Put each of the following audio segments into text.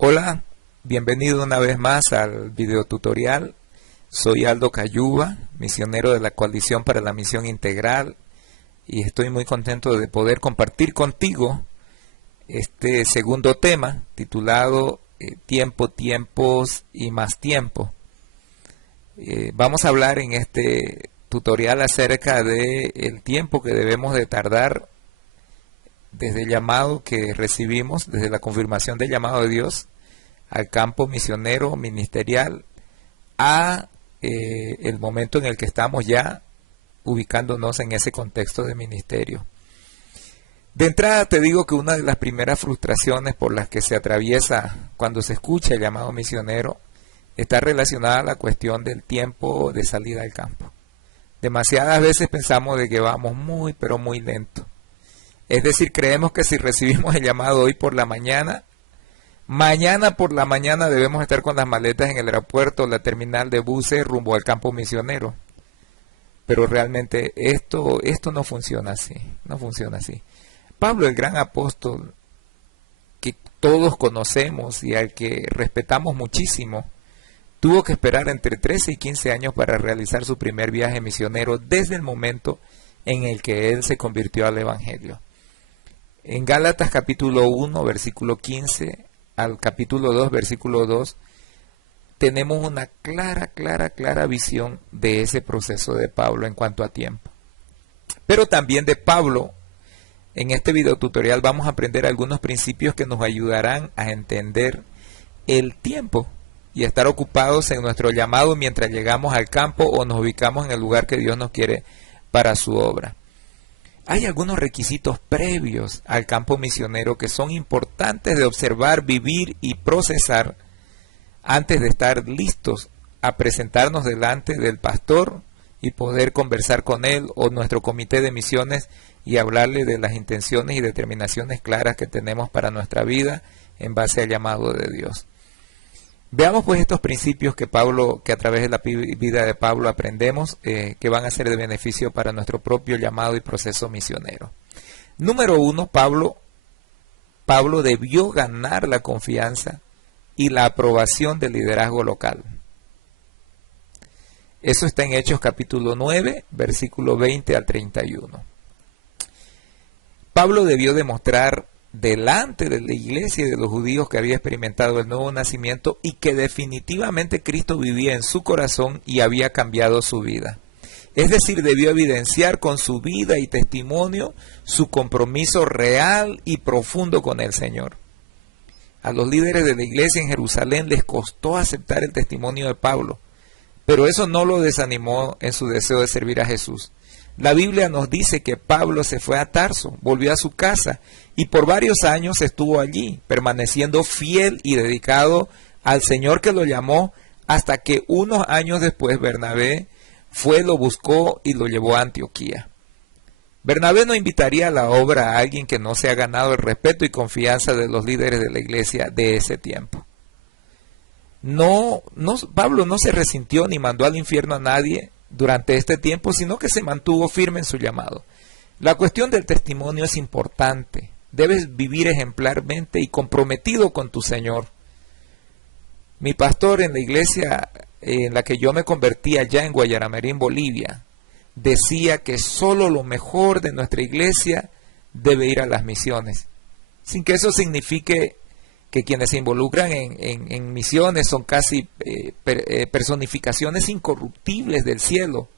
Hola, bienvenido una vez más al video tutorial. Soy Aldo Cayuba, misionero de la Coalición para la Misión Integral, y estoy muy contento de poder compartir contigo este segundo tema titulado Tiempo, tiempos y más tiempo. Vamos a hablar en este tutorial acerca de el tiempo que debemos de tardar desde el llamado que recibimos, desde la confirmación del llamado de Dios al campo misionero ministerial a el momento en el que estamos ya ubicándonos en ese contexto de ministerio. De entrada te digo que una de las primeras frustraciones por las que se atraviesa cuando se escucha el llamado misionero está relacionada a la cuestión del tiempo de salida al campo. Demasiadas veces pensamos de que vamos muy pero muy lento. Es decir, creemos que si recibimos el llamado hoy por la mañana, mañana por la mañana debemos estar con las maletas en el aeropuerto o la terminal de buses rumbo al campo misionero. Pero realmente esto no funciona así, no funciona así. Pablo, el gran apóstol que todos conocemos y al que respetamos muchísimo, tuvo que esperar entre 13 y 15 años para realizar su primer viaje misionero desde el momento en el que él se convirtió al Evangelio. En Gálatas capítulo 1, versículo 15 al capítulo 2, versículo 2, tenemos una clara visión de ese proceso de Pablo en cuanto a tiempo. Pero también de Pablo, en este video tutorial vamos a aprender algunos principios que nos ayudarán a entender el tiempo y a estar ocupados en nuestro llamado mientras llegamos al campo o nos ubicamos en el lugar que Dios nos quiere para su obra. Hay algunos requisitos previos al campo misionero que son importantes de observar, vivir y procesar antes de estar listos a presentarnos delante del pastor y poder conversar con él o nuestro comité de misiones y hablarle de las intenciones y determinaciones claras que tenemos para nuestra vida en base al llamado de Dios. Veamos pues estos principios que a través de la vida de Pablo aprendemos que van a ser de beneficio para nuestro propio llamado y proceso misionero. Número 1, Pablo debió ganar la confianza y la aprobación del liderazgo local. Eso está en Hechos capítulo 9, versículo 20 al 31. Pablo debió demostrar delante de la iglesia y de los judíos que había experimentado el nuevo nacimiento y que definitivamente Cristo vivía en su corazón y había cambiado su vida. Es decir, debió evidenciar con su vida y testimonio su compromiso real y profundo con el Señor. A los líderes de la iglesia en Jerusalén les costó aceptar el testimonio de Pablo, pero eso no lo desanimó en su deseo de servir a Jesús. La Biblia nos dice que Pablo se fue a Tarso, volvió a su casa y por varios años estuvo allí, permaneciendo fiel y dedicado al Señor que lo llamó, hasta que unos años después Bernabé lo buscó y lo llevó a Antioquía. Bernabé no invitaría a la obra a alguien que no se ha ganado el respeto y confianza de los líderes de la iglesia de ese tiempo. Pablo no se resintió ni mandó al infierno a nadie durante este tiempo, sino que se mantuvo firme en su llamado. La cuestión del testimonio es importante. Debes vivir ejemplarmente y comprometido con tu Señor. Mi pastor en la iglesia en la que yo me convertí allá en Guayaramerín, Bolivia, decía que solo lo mejor de nuestra iglesia debe ir a las misiones, sin que eso signifique que quienes se involucran en misiones son casi personificaciones incorruptibles del cielo,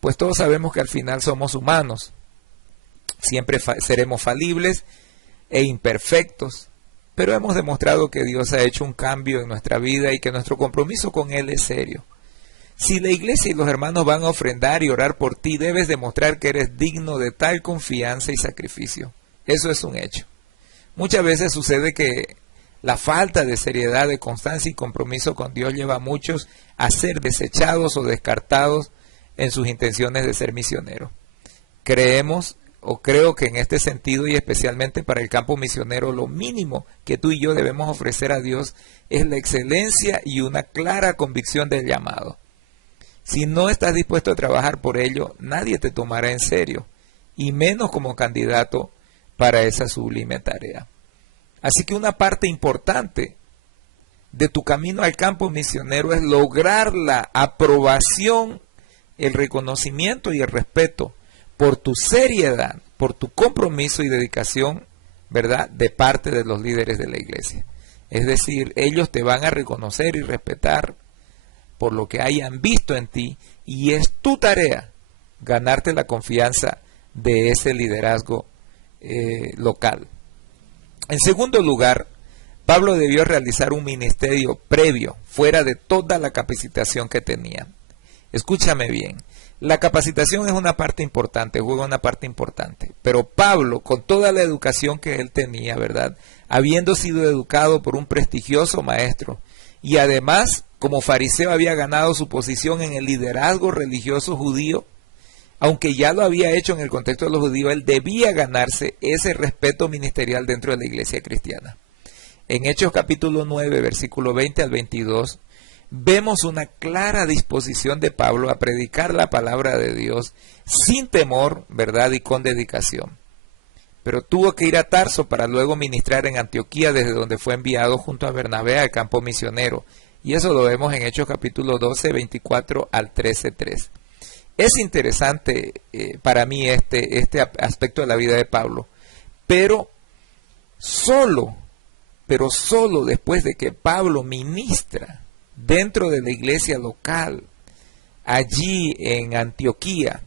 pues todos sabemos que al final somos humanos, siempre seremos falibles e imperfectos, pero hemos demostrado que Dios ha hecho un cambio en nuestra vida y que nuestro compromiso con Él es serio. Si la iglesia y los hermanos van a ofrendar y orar por ti, debes demostrar que eres digno de tal confianza y sacrificio. Eso es un hecho. Muchas veces sucede que la falta de seriedad, de constancia y compromiso con Dios lleva a muchos a ser desechados o descartados en sus intenciones de ser misioneros. Creo que en este sentido y especialmente para el campo misionero, lo mínimo que tú y yo debemos ofrecer a Dios es la excelencia y una clara convicción del llamado. Si no estás dispuesto a trabajar por ello, nadie te tomará en serio, y menos como candidato para esa sublime tarea. Así que una parte importante de tu camino al campo misionero es lograr la aprobación, el reconocimiento y el respeto por tu seriedad, por tu compromiso y dedicación, ¿verdad?, de parte de los líderes de la iglesia. Es decir, ellos te van a reconocer y respetar por lo que hayan visto en ti, y es tu tarea ganarte la confianza de ese liderazgo local. En segundo lugar, Pablo debió realizar un ministerio previo, fuera de toda la capacitación que tenía. Escúchame bien, la capacitación es una parte importante, juega una parte importante, pero Pablo, con toda la educación que él tenía, ¿verdad?, habiendo sido educado por un prestigioso maestro, y además, como fariseo, había ganado su posición en el liderazgo religioso judío, aunque ya lo había hecho en el contexto de los judíos, él debía ganarse ese respeto ministerial dentro de la iglesia cristiana. En Hechos capítulo 9, versículo 20 al 22, vemos una clara disposición de Pablo a predicar la palabra de Dios sin temor, ¿verdad?, y con dedicación. Pero tuvo que ir a Tarso para luego ministrar en Antioquía, desde donde fue enviado junto a Bernabé al campo misionero. Y eso lo vemos en Hechos capítulo 12, 24 al 13, 3. Es interesante para mí este aspecto de la vida de Pablo, pero solo después de que Pablo ministra dentro de la iglesia local, allí en Antioquía,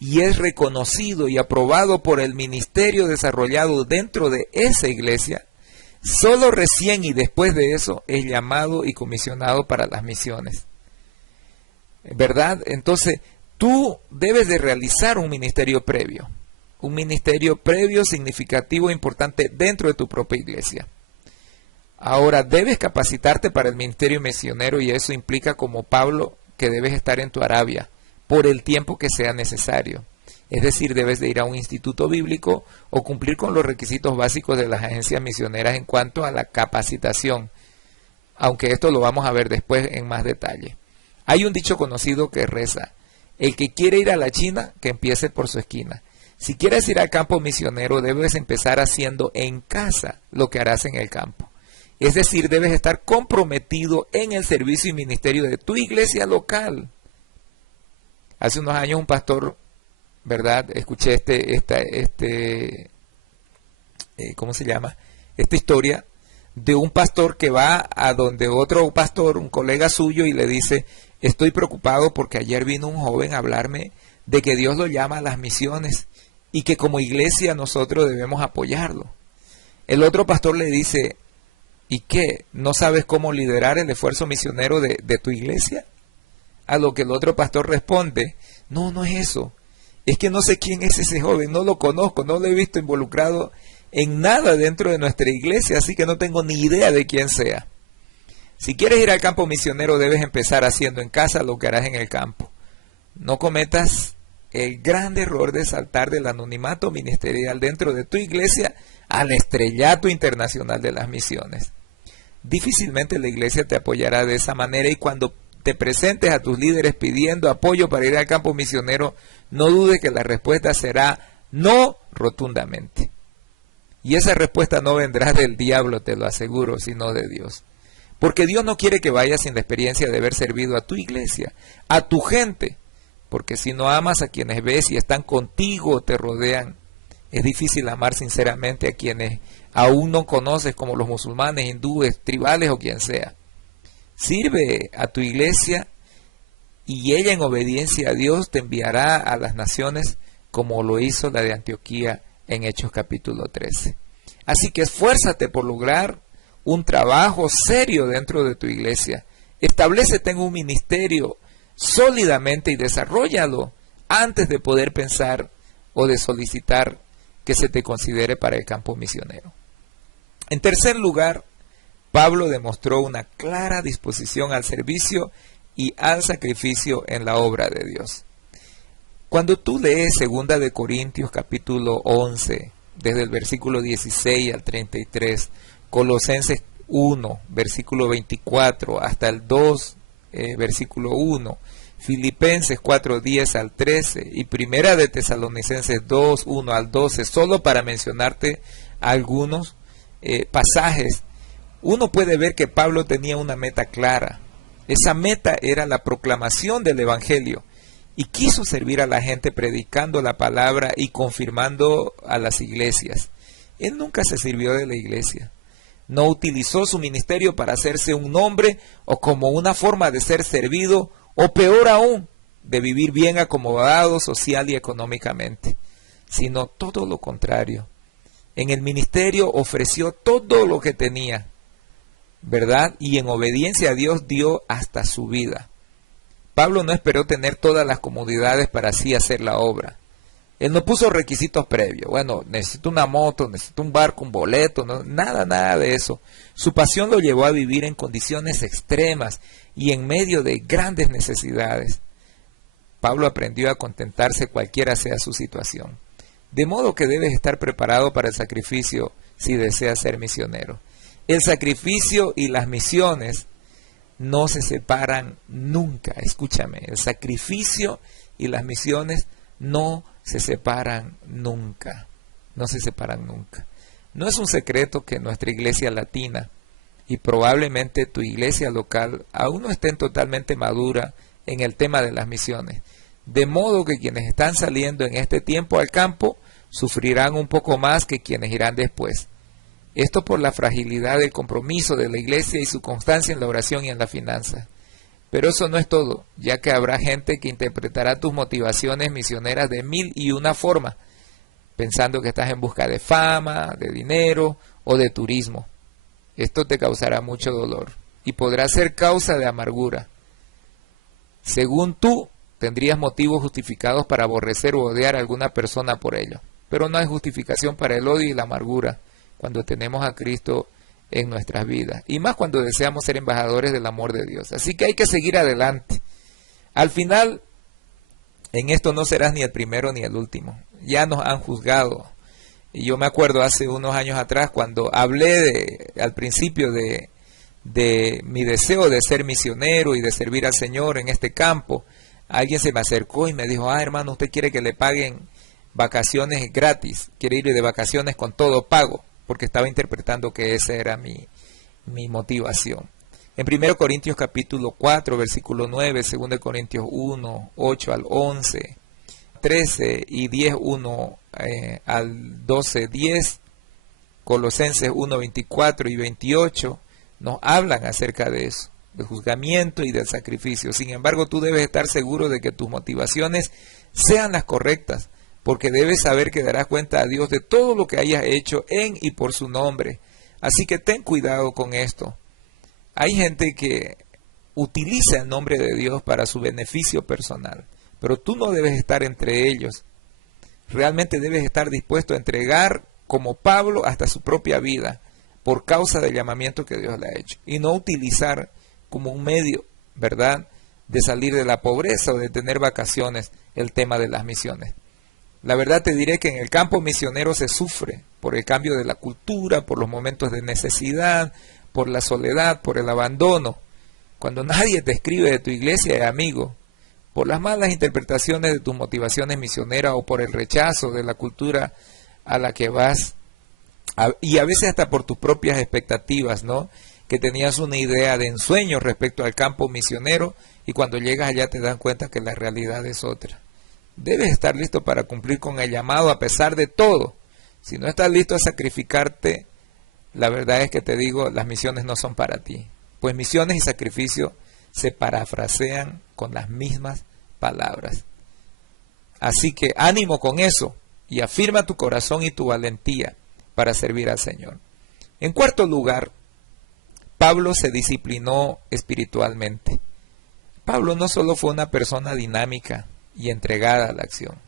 y es reconocido y aprobado por el ministerio desarrollado dentro de esa iglesia, solo recién y después de eso es llamado y comisionado para las misiones. ¿Verdad? Entonces, tú debes de realizar un ministerio previo significativo e importante dentro de tu propia iglesia. Ahora, debes capacitarte para el ministerio misionero, y eso implica, como Pablo, que debes estar en tu Arabia por el tiempo que sea necesario. Es decir, debes de ir a un instituto bíblico o cumplir con los requisitos básicos de las agencias misioneras en cuanto a la capacitación, aunque esto lo vamos a ver después en más detalle. Hay un dicho conocido que reza: el que quiere ir a la China, que empiece por su esquina. Si quieres ir al campo misionero, debes empezar haciendo en casa lo que harás en el campo. Es decir, debes estar comprometido en el servicio y ministerio de tu iglesia local. Hace unos años un pastor, ¿verdad?, escuché ¿cómo se llama?, esta historia de un pastor que va a donde otro pastor, un colega suyo, y le dice: estoy preocupado porque ayer vino un joven a hablarme de que Dios lo llama a las misiones y que como iglesia nosotros debemos apoyarlo. El otro pastor le dice: ¿y qué? ¿No sabes cómo liderar el esfuerzo misionero de tu iglesia? A lo que el otro pastor responde: no es eso. Es que no sé quién es ese joven, no lo conozco, no lo he visto involucrado en nada dentro de nuestra iglesia, así que no tengo ni idea de quién sea. Si quieres ir al campo misionero, debes empezar haciendo en casa lo que harás en el campo. No cometas el gran error de saltar del anonimato ministerial dentro de tu iglesia al estrellato internacional de las misiones. Difícilmente la iglesia te apoyará de esa manera, y cuando te presentes a tus líderes pidiendo apoyo para ir al campo misionero, no dudes que la respuesta será no rotundamente. Y esa respuesta no vendrá del diablo, te lo aseguro, sino de Dios. Porque Dios no quiere que vayas sin la experiencia de haber servido a tu iglesia, a tu gente. Porque si no amas a quienes ves y están contigo o te rodean, es difícil amar sinceramente a quienes aún no conoces, como los musulmanes, hindúes, tribales o quien sea. Sirve a tu iglesia y ella, en obediencia a Dios, te enviará a las naciones, como lo hizo la de Antioquía en Hechos capítulo 13. Así que esfuérzate por lograr un trabajo serio dentro de tu iglesia. Establécete en un ministerio sólidamente y desarróllalo antes de poder pensar o de solicitar que se te considere para el campo misionero. En tercer lugar, Pablo demostró una clara disposición al servicio y al sacrificio en la obra de Dios. Cuando tú lees 2 de Corintios capítulo 11, desde el versículo 16 al 33, Colosenses 1, versículo 24, hasta el 2, versículo 1, Filipenses 4, 10 al 13, y Primera de Tesalonicenses 2, 1 al 12, solo para mencionarte algunos, pasajes, uno puede ver que Pablo tenía una meta clara. Esa meta era la proclamación del Evangelio y quiso servir a la gente predicando la palabra y confirmando a las iglesias. Él nunca se sirvió de la iglesia. No utilizó su ministerio para hacerse un nombre o como una forma de ser servido, o peor aún, de vivir bien acomodado social y económicamente, sino todo lo contrario. En el ministerio ofreció todo lo que tenía, ¿verdad? Y en obediencia a Dios dio hasta su vida. Pablo no esperó tener todas las comodidades para así hacer la obra. Él no puso requisitos previos. Bueno, necesito una moto, necesito un barco, un boleto, no, nada de eso. Su pasión lo llevó a vivir en condiciones extremas y en medio de grandes necesidades. Pablo aprendió a contentarse cualquiera sea su situación. De modo que debes estar preparado para el sacrificio si deseas ser misionero. El sacrificio y las misiones no se separan nunca. Escúchame, el sacrificio y las misiones no se separan nunca. No se separan nunca. No es un secreto que nuestra iglesia latina y probablemente tu iglesia local aún no estén totalmente madura en el tema de las misiones. De modo que quienes están saliendo en este tiempo al campo sufrirán un poco más que quienes irán después. Esto por la fragilidad del compromiso de la iglesia y su constancia en la oración y en la finanza. Pero eso no es todo, ya que habrá gente que interpretará tus motivaciones misioneras de 1001 formas, pensando que estás en busca de fama, de dinero o de turismo. Esto te causará mucho dolor y podrá ser causa de amargura. Según tú, tendrías motivos justificados para aborrecer o odiar a alguna persona por ello, pero no hay justificación para el odio y la amargura cuando tenemos a Cristo en nuestras vidas, y más cuando deseamos ser embajadores del amor de Dios. Así que hay que seguir adelante. Al final, en esto no serás ni el primero ni el último. Ya nos han juzgado. Y yo me acuerdo hace unos años atrás, cuando hablé al principio de mi deseo de ser misionero y de servir al Señor en este campo, alguien se me acercó y me dijo: hermano, usted quiere que le paguen vacaciones gratis, quiere ir de vacaciones con todo pago, porque estaba interpretando que esa era mi motivación. En 1 Corintios capítulo 4, versículo 9, 2 Corintios 1, 8 al 11, 13 y 10, 1 al 12, 10, Colosenses 1, 24 y 28, nos hablan acerca de eso, del juzgamiento y del sacrificio. Sin embargo, tú debes estar seguro de que tus motivaciones sean las correctas, porque debes saber que darás cuenta a Dios de todo lo que hayas hecho en y por su nombre. Así que ten cuidado con esto. Hay gente que utiliza el nombre de Dios para su beneficio personal, pero tú no debes estar entre ellos. Realmente debes estar dispuesto a entregar, como Pablo, hasta su propia vida, por causa del llamamiento que Dios le ha hecho, y no utilizar como un medio, ¿verdad?, de salir de la pobreza o de tener vacaciones el tema de las misiones. La verdad te diré que en el campo misionero se sufre por el cambio de la cultura, por los momentos de necesidad, por la soledad, por el abandono. Cuando nadie te escribe de tu iglesia, amigo, por las malas interpretaciones de tus motivaciones misioneras o por el rechazo de la cultura a la que vas, y a veces hasta por tus propias expectativas, ¿no?, que tenías una idea de ensueño respecto al campo misionero y cuando llegas allá te das cuenta que la realidad es otra. Debes estar listo para cumplir con el llamado a pesar de todo. Si no estás listo a sacrificarte, la verdad es que te digo, las misiones no son para ti. Pues misiones y sacrificio se parafrasean con las mismas palabras. Así que ánimo con eso y afirma tu corazón y tu valentía para servir al Señor. En cuarto lugar, Pablo se disciplinó espiritualmente. Pablo no solo fue una persona dinámica y entregada a la acción,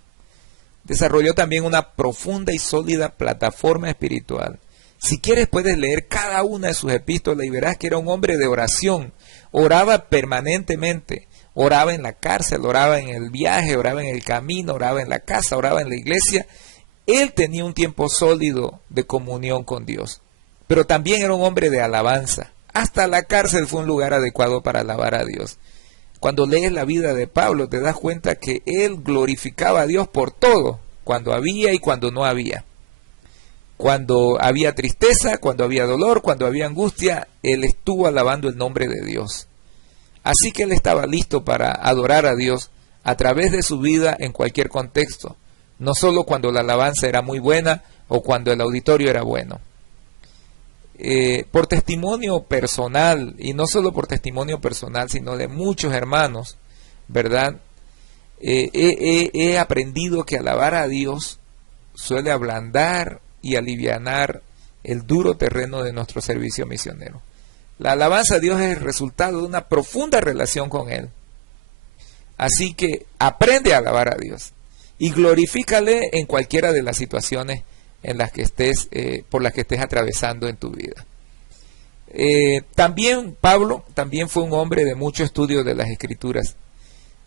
desarrolló también una profunda y sólida plataforma espiritual. Si quieres puedes leer cada una de sus epístolas y verás que era un hombre de oración. Oraba permanentemente, oraba en la cárcel, oraba en el viaje, oraba en el camino, oraba en la casa, oraba en la iglesia. Él tenía un tiempo sólido de comunión con Dios, pero también era un hombre de alabanza. Hasta la cárcel fue un lugar adecuado para alabar a Dios. Cuando lees la vida de Pablo te das cuenta que él glorificaba a Dios por todo, cuando había y cuando no había. Cuando había tristeza, cuando había dolor, cuando había angustia, él estuvo alabando el nombre de Dios. Así que él estaba listo para adorar a Dios a través de su vida en cualquier contexto, no solo cuando la alabanza era muy buena o cuando el auditorio era bueno. Por testimonio personal, y no solo por testimonio personal, sino de muchos hermanos, ¿verdad? He aprendido que alabar a Dios suele ablandar y alivianar el duro terreno de nuestro servicio misionero. La alabanza a Dios es el resultado de una profunda relación con Él. Así que aprende a alabar a Dios y glorifícale en cualquiera de las situaciones en las que estés, por las que estés atravesando en tu vida. También Pablo fue un hombre de mucho estudio de las Escrituras.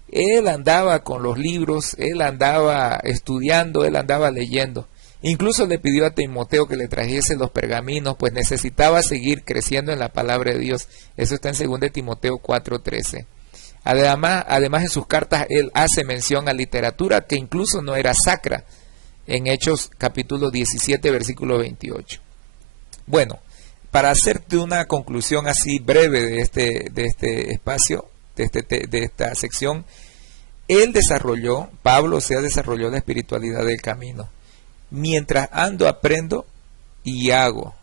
Él andaba con los libros, él andaba estudiando, él andaba leyendo. Incluso le pidió a Timoteo que le trajese los pergaminos, pues necesitaba seguir creciendo en la palabra de Dios. Eso está en 2 Timoteo 4:13. Además en sus cartas él hace mención a literatura que incluso no era sacra, en Hechos capítulo 17, versículo 28. Bueno, para hacerte una conclusión así breve de este espacio, de esta sección, Pablo desarrolló la espiritualidad del camino. Mientras ando, aprendo y hago.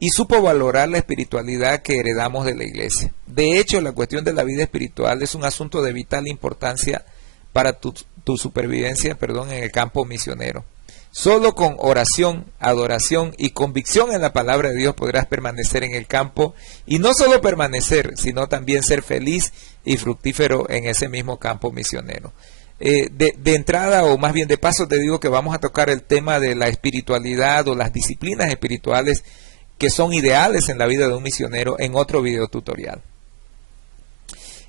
Y supo valorar la espiritualidad que heredamos de la iglesia. De hecho, la cuestión de la vida espiritual es un asunto de vital importancia para tu supervivencia, en el campo misionero. Solo con oración, adoración y convicción en la palabra de Dios podrás permanecer en el campo, y no solo permanecer, sino también ser feliz y fructífero en ese mismo campo misionero. De entrada, o más bien de paso, te digo que vamos a tocar el tema de la espiritualidad o las disciplinas espirituales que son ideales en la vida de un misionero en otro video tutorial.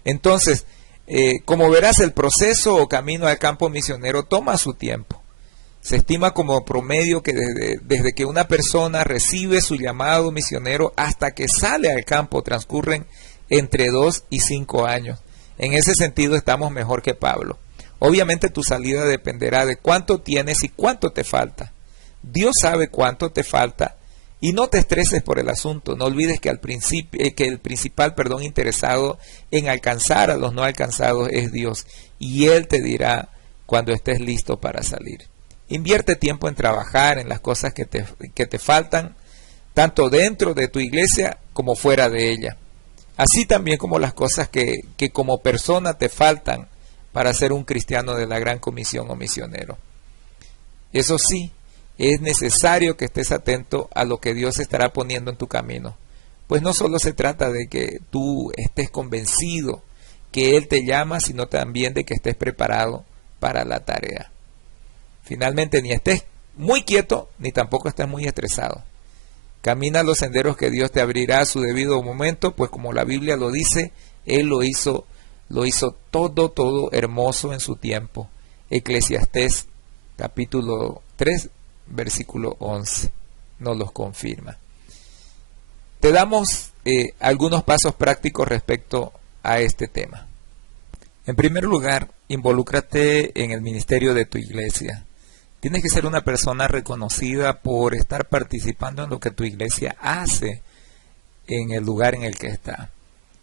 Entonces, como verás, el proceso o camino al campo misionero toma su tiempo. Se estima como promedio que desde que una persona recibe su llamado misionero hasta que sale al campo transcurren entre 2 y 5 años. En ese sentido estamos mejor que Pablo. Obviamente tu salida dependerá de cuánto tienes y cuánto te falta. Dios sabe cuánto te falta y no te estreses por el asunto. No olvides que el principal interesado en alcanzar a los no alcanzados es Dios, y Él te dirá cuando estés listo para salir. Invierte tiempo en trabajar en las cosas que te faltan, tanto dentro de tu iglesia como fuera de ella. Así también como las cosas que como persona te faltan para ser un cristiano de la gran comisión o misionero. Eso sí, es necesario que estés atento a lo que Dios estará poniendo en tu camino. Pues no solo se trata de que tú estés convencido que Él te llama, sino también de que estés preparado para la tarea. Finalmente, ni estés muy quieto, ni tampoco estés muy estresado. Camina los senderos que Dios te abrirá a su debido momento, pues como la Biblia lo dice, Él lo hizo todo hermoso en su tiempo. Eclesiastés capítulo 3, versículo 11, nos los confirma. Te damos algunos pasos prácticos respecto a este tema. En primer lugar, involúcrate en el ministerio de tu iglesia. Tienes que ser una persona reconocida por estar participando en lo que tu iglesia hace en el lugar en el que está.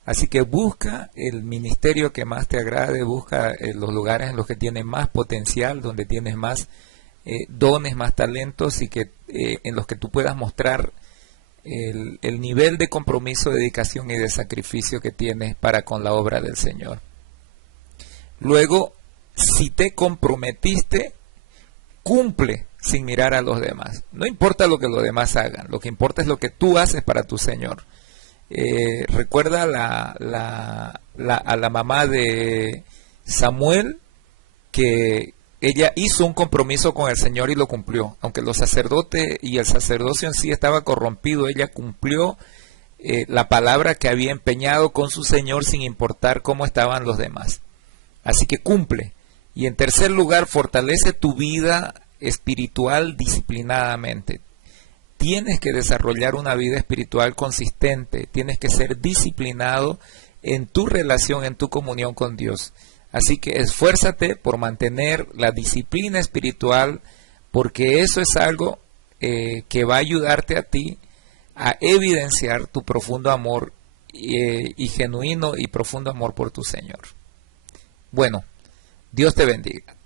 Así que busca el ministerio que más te agrade, busca los lugares en los que tienes más potencial, donde tienes más dones, más talentos, y que en los que tú puedas mostrar el nivel de compromiso, dedicación y de sacrificio que tienes para con la obra del Señor. Luego, si te comprometiste, cumple sin mirar a los demás. No importa lo que los demás hagan, lo que importa es lo que tú haces para tu Señor. Recuerda a la mamá de Samuel, que ella hizo un compromiso con el Señor y lo cumplió. Aunque los sacerdotes y el sacerdocio en sí estaba corrompido, ella cumplió la palabra que había empeñado con su Señor sin importar cómo estaban los demás. Así que cumple. Y en tercer lugar, fortalece tu vida espiritual disciplinadamente. Tienes que desarrollar una vida espiritual consistente, tienes que ser disciplinado en tu relación, en tu comunión con Dios. Así que esfuérzate por mantener la disciplina espiritual, porque eso es algo que va a ayudarte a ti a evidenciar tu profundo amor y genuino y profundo amor por tu Señor. Bueno, Dios te bendiga.